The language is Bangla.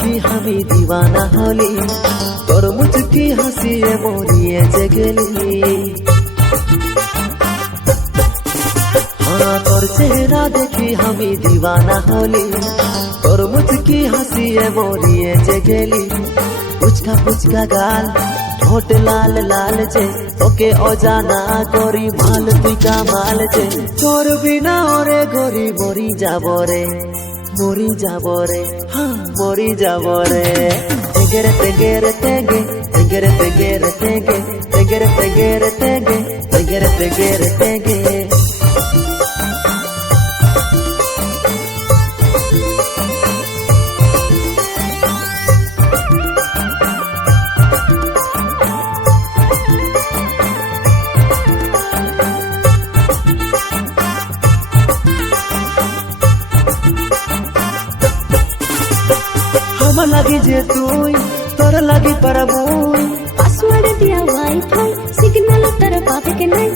দেখি আমি দিওয়ানা হলি, তোর মুচকি হাসিয়ে মরিয়ে যে গেলি। তোর চেহারা দেখি আমি দিওয়ানা হলি, তোর মুচকি হাসিয়ে মরিয়ে যে গেলি। পুচকা পুচকা গাল, ঠোঁট লাল লাল যে, তোকে অজানা করি মাল তুই কামাল যে। তোর বিনা ওরে গরি মরি যাব রে, মরি যাব রে, হ্যাঁ মরি যাব রে। তেগেরে তেগেরে তেগে, তেগেরে তেগেরে তেগে, তেগেরে তেগেরে তেগে, তেগেরে তেগেরে তেগে। আমার লাগি যে তুই, তোর লাগি পারবো। পাসওয়ার্ড দিয়া ওয়াইফাই, সিগন্যাল তার পাবে কে নাই।